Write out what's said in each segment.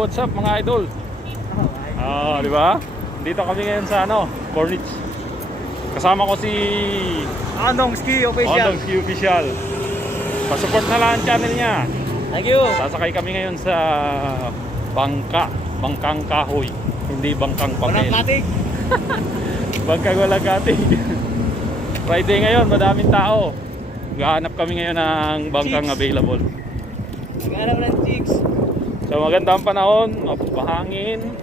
what's up mga idol? Di ba? Dito kami ngayon sa Corniche. Kasama ko si Andong Ski Official. Andong Ski Official. Pa-support na lang ang channel niya. Thank you. Sasakay kami ngayon sa bangkang kahoy, hindi bangkang papel. Walang katig. Bangkang walang katig. Friday ngayon, madaming tao. Gahanap kami ngayon ng bangkang Chicks. available. Naghanap ng chicks. So maganda ang panahon, mapahangin.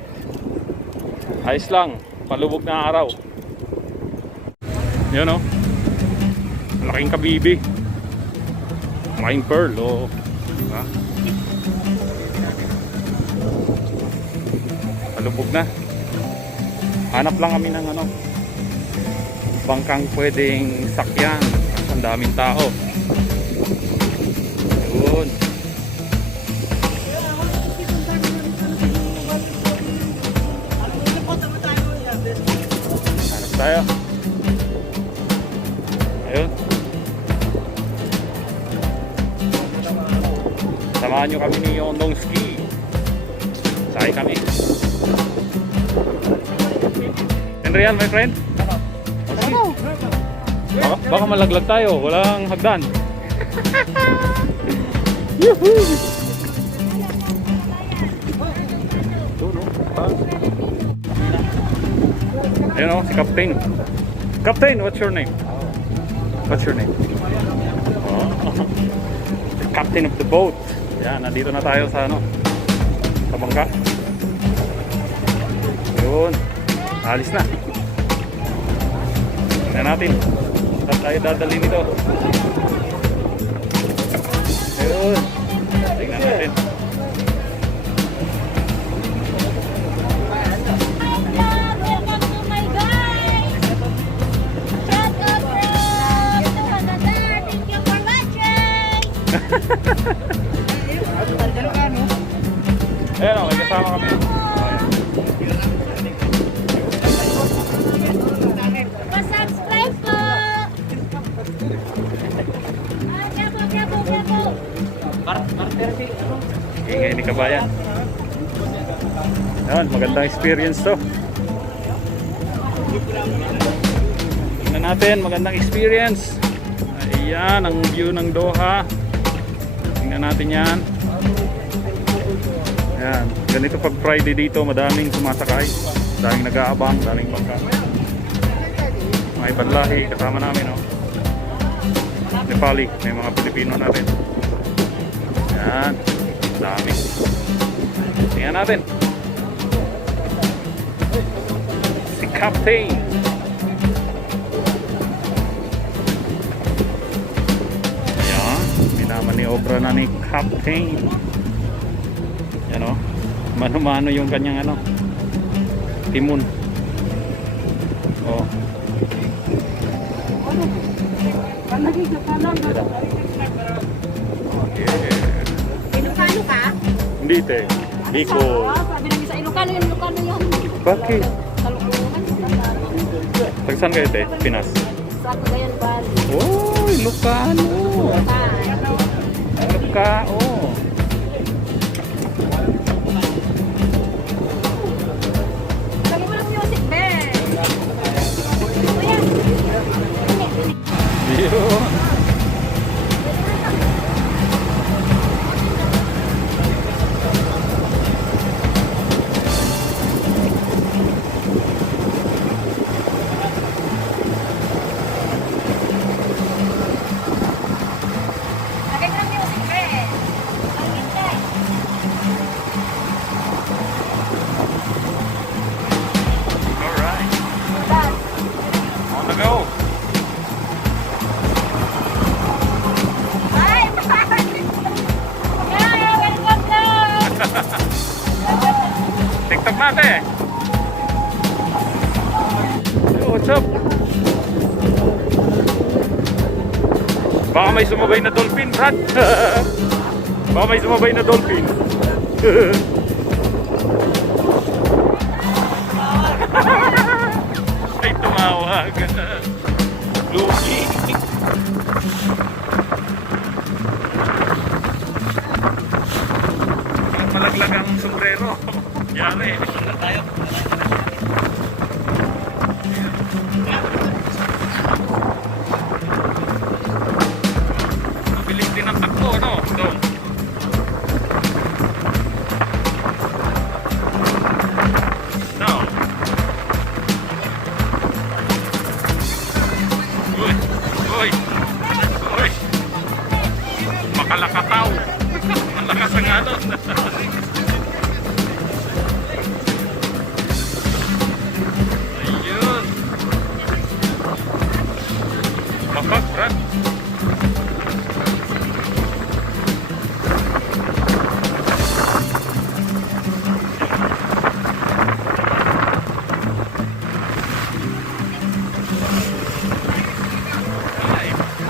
Ayos lang, palubog na araw. Yun o. Malaking kabibi. Malaking pearl o. Diba? Palubog na. Hanap lang kami ng bangkang pwedeng sakyan. Ang daming tao. Yun. Hanap tayo. Ayun. Samahan nyo kami ni Andong Ski. Sakay kami. In real, my friend? Okay. Baka malaglag tayo. Walang hagdan. Yuhuu! Ayun o, si Captain. Captain, what's your name? What's your name? The captain of the boat. Yan, nandito na tayo sa sa bangka. Yun. Alis na. Tingnan natin. Saan tayo dadalhin ito? Yun. Tingnan natin. Ayan o, may kasama kami. Pa-subscribe po! Bravo! Ingay ni kabayan. Ayan, magandang experience to. Tingnan natin, magandang experience. Ayan, ang view ng Doha. Tingnan natin yan. Ayan, ganito pag Friday dito, madaming sumasakay. Daming nag-aabang, daming bangka. Mga ibang lahi, kasama namin, Nepali, may mga Pilipino natin. Ayan, dami. Tingnan natin. Si Captain. Ayan, minamaniobra na ni Captain. Yan o, mano-mano yung kanyang timon. O. Ilocano ka? Hindi te, Bicol. Sabi namin sa Ilocano yan. Bakit? Kalukuhan. Tagsan kayo te, Pinas? Sa Cagayan Valley. Oh, Ilocano. Ilocano. Sabi mo lang music, Ben. Kuya. Yun. Sabi mo lang music, Ben. Ang hintay. Alright, Dad. on the go. Hi, bye. Yeah, welcome down. TikTok natin. Yo, what's up? Baka may sumabay na dolphin, Brad. Baka may sumabay na dolphin. Ay, tumawag. Lucky. Malaglag ang sombrero. ano, Dhow. Dhow. Uy, uy, uy. Makalakataw. Malakas ang alon. Ayun. Makak, Brad. Ay, ano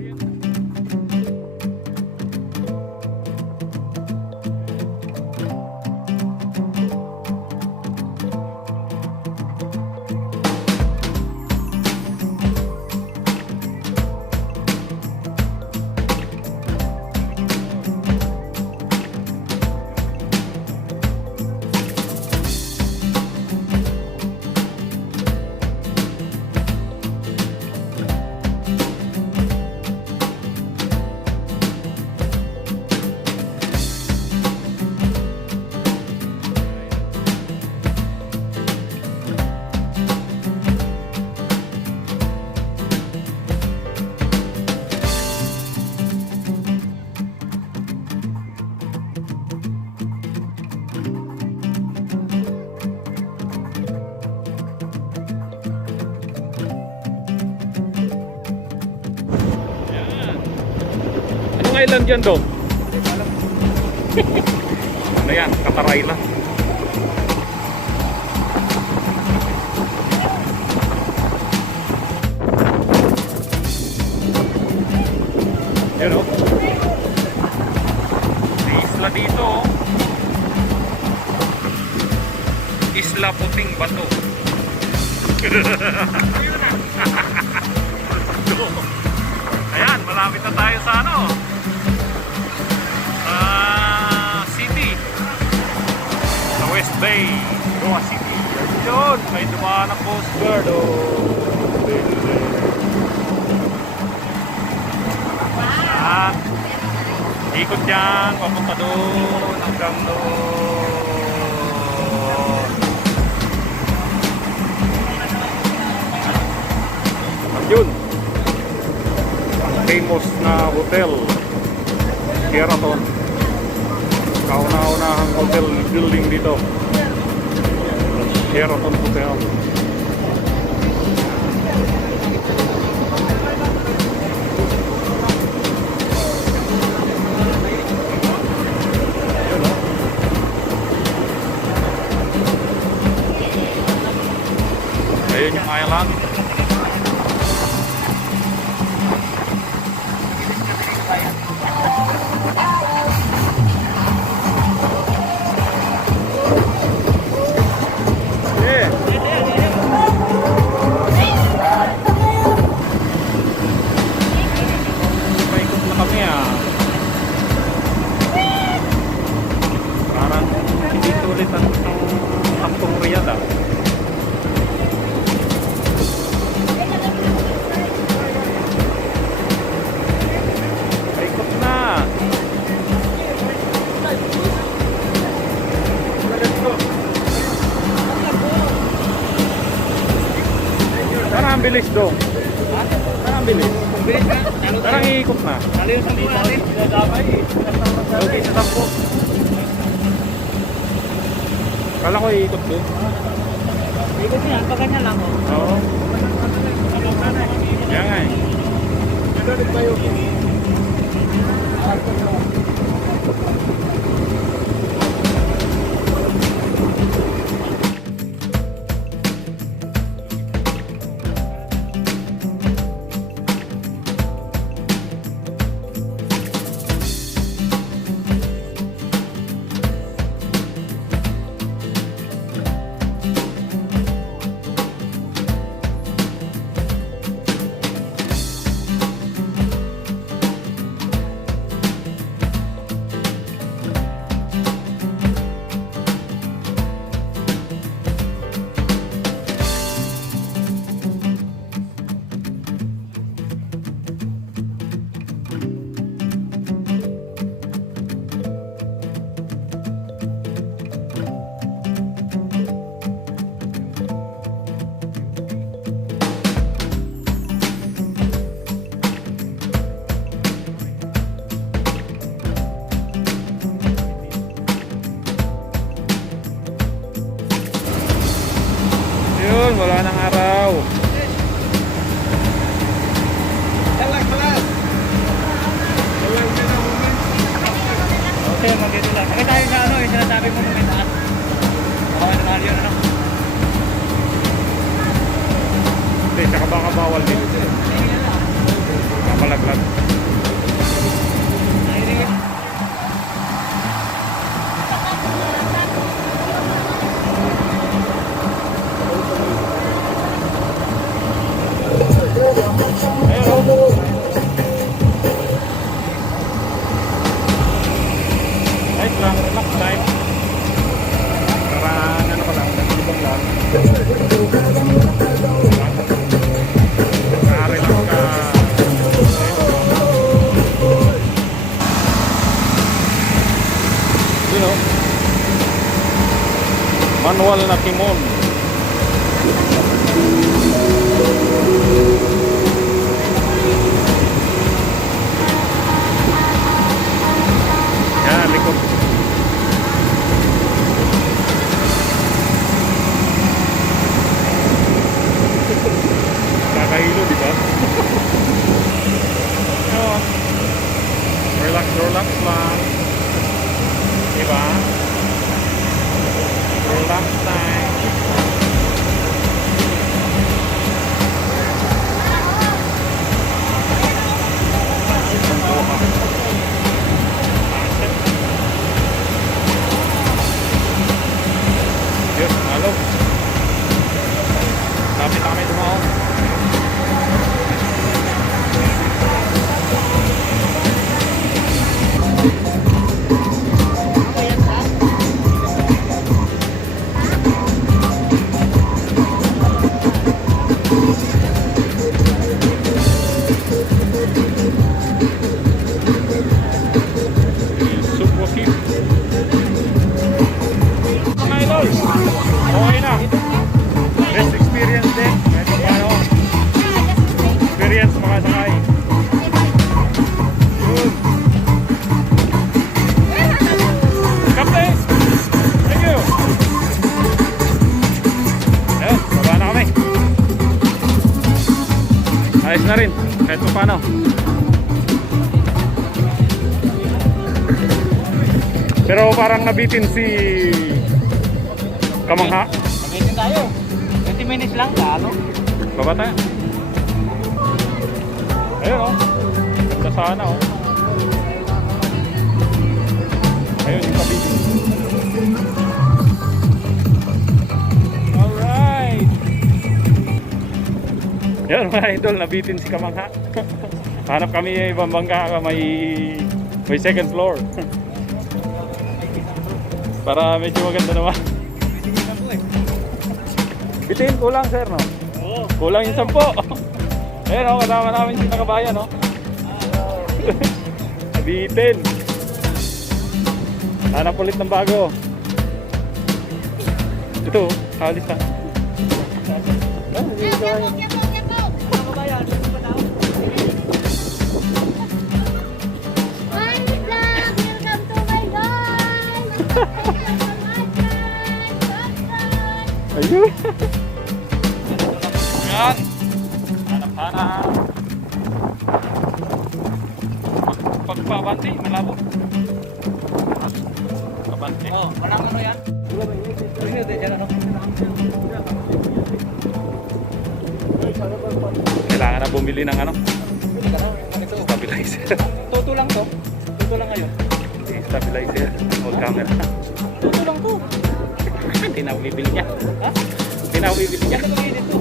yun? Island yan, Dhow? Ano yan? Kataray lang. Yan o. May isla dito o. Isla Puting Bato. Ayan, malapit na tayo sa ano, city, sa West Bay, Doha City. Yun, may dumaan ng Coast Guard o. Ayan, ikot yan, papunta doon hanggang doon. At yun, famous na hotel, Sheraton, kauna-unahang hotel building dito, Sheraton Hotel. Ayun yung island. ang bilis do. Ha? Parang ang bilis. Bilis na. Talo Parang tayo. iikot na. Talo yung sampu natin. Dinadamay eh. Okay, sa sampo. Kala ko iikot doon. Ikot niya. Pag ganyan lang oh. Oo. Yan nga eh. Yun, wala nang araw. Okay, mag-dito lang. Sakit tayo sa ano, yung sinasabi mo nung may taas. Baka naman yun ano. Hindi, tsaka baka bawal din. Mamalaglag. Ayun o. Nice lang, relax time. Parang ano ka lang, naglibang lang. Relax ka. Yun o. Manual na kimon. Yan, likod. Kakahilo, di ba? Yun. Relax, relax lang. Di ba? Relax time. Yun, halo. Lapit na kami Dhow. Super cute. Mga idol, okay na. Best experience din. Medyo paano, experience makasakay. Good. Captain! Thank you! Ayun, baba na kami. Ayos na rin, kahit pa paano. Pero parang nabitin si Kamangha. Mag-isin tayo. 20 minutes lang ka, ano? Baba tayo. Ayun o. Ganda sana o. Ayun yung kabitin. Alright. Yan mga idol, nabitin si Kamangha. Hanap kami ibang bangka, may second floor. Para medyo maganda naman. Bitin, kulang sir, no? Oo. Kulang yung 10. Ayan o, kasama namin si nakabayan, no? Bitin. Hanap ulit ng bago. Ito, halis na. Yan po. Ayun. Yan. Hanap-hanap. Pagpabanti, malabo. Pagpabanti. Oh, walang ano yan? Ini udah jalan ako. Kailangan na bumili ng ano? Stabilizer. Toto lang to. Toto lang ngayon. Stabilizer. Hold camera. Toto lang to. Hindi na ako bibili niya. Ha? Hindi na ako bibili niya. Ano nag-iinit to?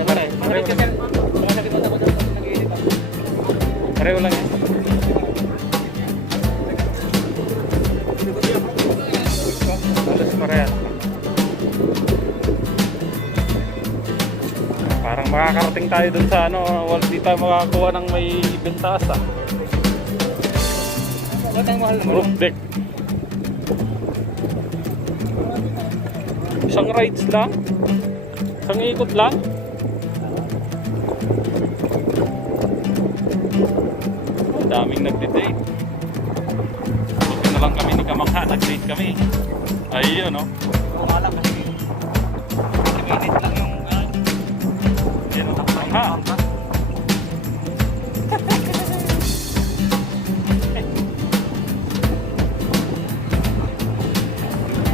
Pareho lang. Masakit mata ko dyan. Nag-iinit ako. Pareho lang yan. Halos parehas. Parang makakarating tayo dun sa ano, di tayo makakakuha ng may bentaas ah. Ba't ang mahal naman? Roof deck. Isang rides lang? Isang ikot lang? Ang daming nagde-date. Buti na lang kami ni Kamangha, nag-date kami. Ayun no? Kumalang kasi. Nag-iinit lang yung... Yan o, Kamangha.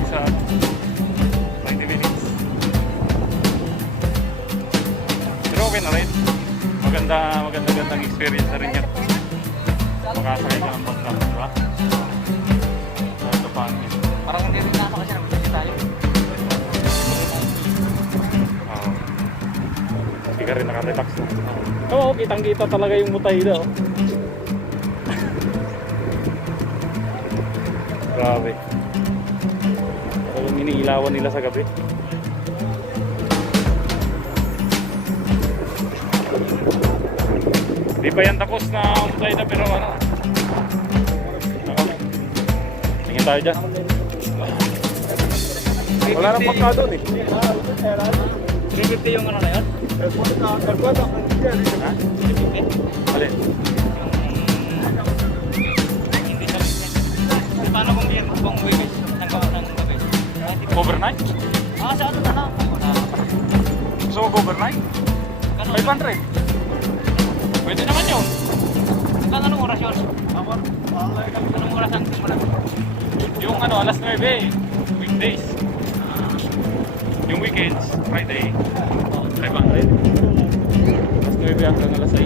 Sa 20 minutes. Pero okay na rin. Magandang experience na rin yan. Makasakay ka ng bangka, di ba? Sa Topangin. Parang hindi rin naman kasi nag-visit tayo. Oo. Hindi ka rin nakarelax na. Oo, kitang-kita talaga yung mutay daw. Grabe. Talagang iniilawan nila sa gabi. Di pa yan tapos na mutay na pero ano. Tingin tayo dyan. Wala nang pagka doon eh. 350 yung ano na yun? Ha? 350? Alin? Hindi sa paano kung yan kung weekend ng gabi? Overnight? Sa ano na lang? Gusto mo overnight? 500. Pwede naman yun. Hanggang anong oras yun? Anong oras ang simula? Yung ano, alas 9 weekdays. Yung weekends, Friday 500. Alas 9 hanggang alas 6.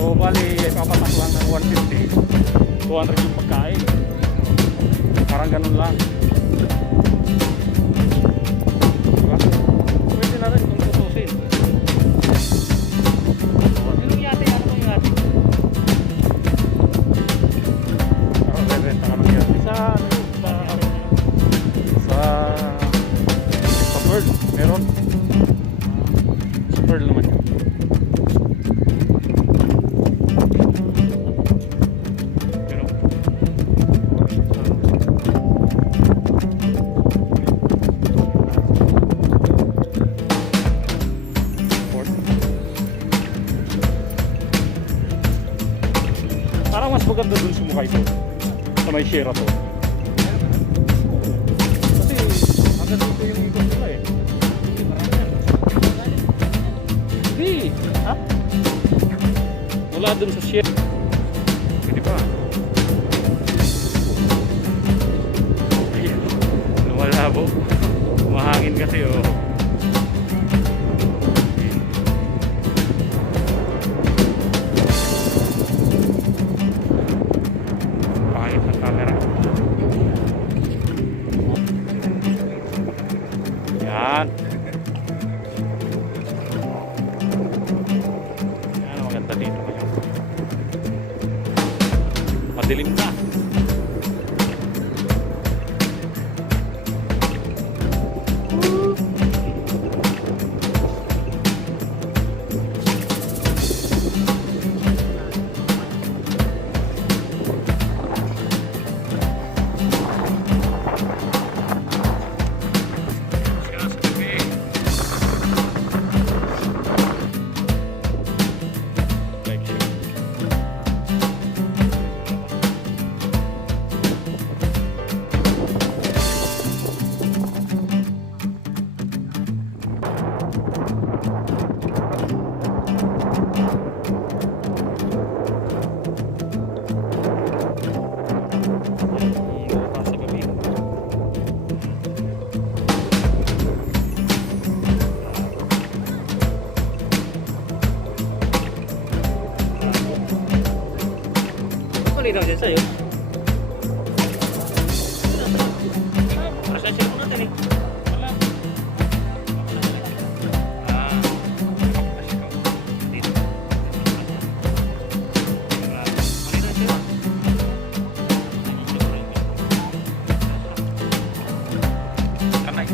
So bali, papatak lang ng 150, 200 yung pagkain. Parang ganun lang. Diba? Pwede na rin kung tutusin. Yung yate, ano yung yate? Ako bebenta ka ng yate. Sa Pearl, meron. Sa Pearl naman yun. Parang mas maganda dun sumukay to sa may Sheraton. Kasi hanggang dito yung ikot nila eh. Hindi. Ha? Wala dun sa Sheraton. Pwede pa. Ayun. Lumalabo. Mahangin kasi oh. Yan. Yan, maganda dito ngayon. Madilim na. ikaw dyan sa'yo. Asan sila natin eh? Wala. Ah, dito. Malina siya. Kanay.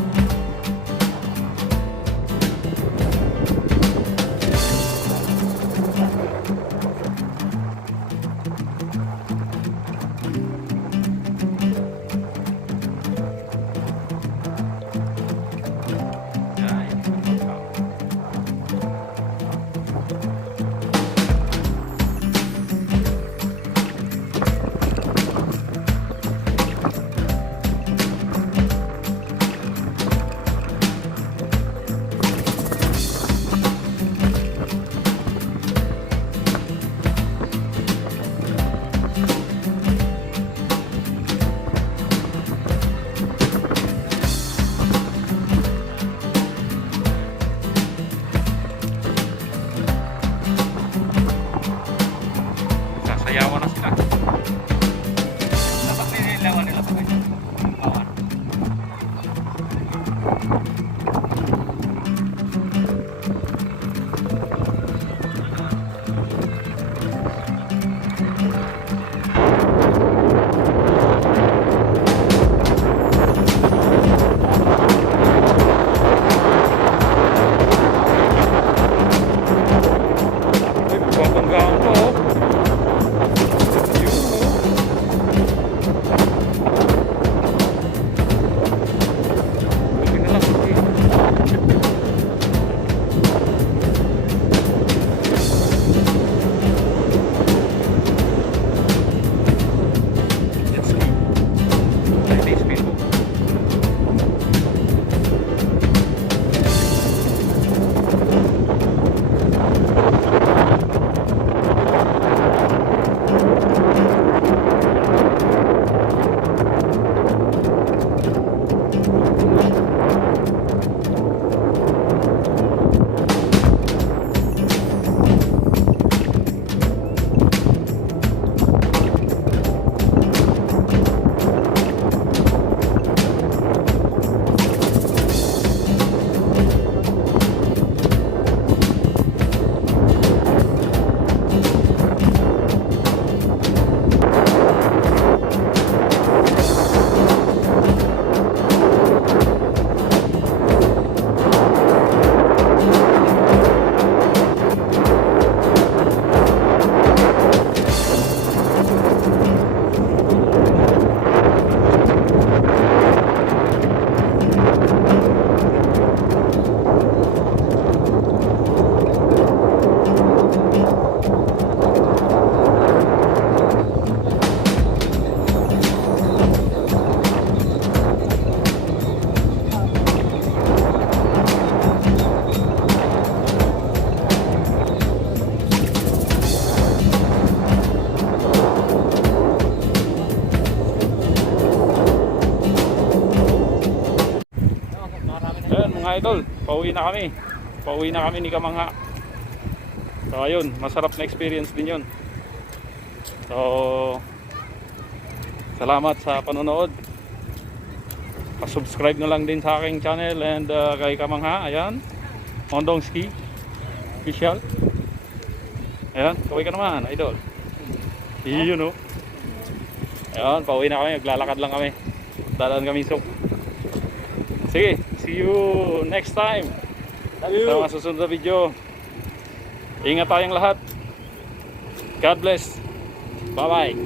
Sasayawan na sila. Dapat nililawan nila pa kayo. Bawan. Uy, babanggaan pa oh. Yun oh. Buti na lang, buti. Jet ski. Friday speedboat. Ayun mga idol, pauwi na kami. Pauwi na kami ni Kamangha. So ayun, masarap na experience din yun. So salamat sa panonood. Pa-subscribe na lang din sa aking channel and kay Kamangha. Ayan, Mondong Ski Official. Ayan, kaway ka naman idol. Yun o. Ayan, pauwi na kami, maglalakad lang kami. Dadaan kami sok. Sige, see you next time sa mga susunod na video. Ingat tayong lahat. God bless. Bye bye.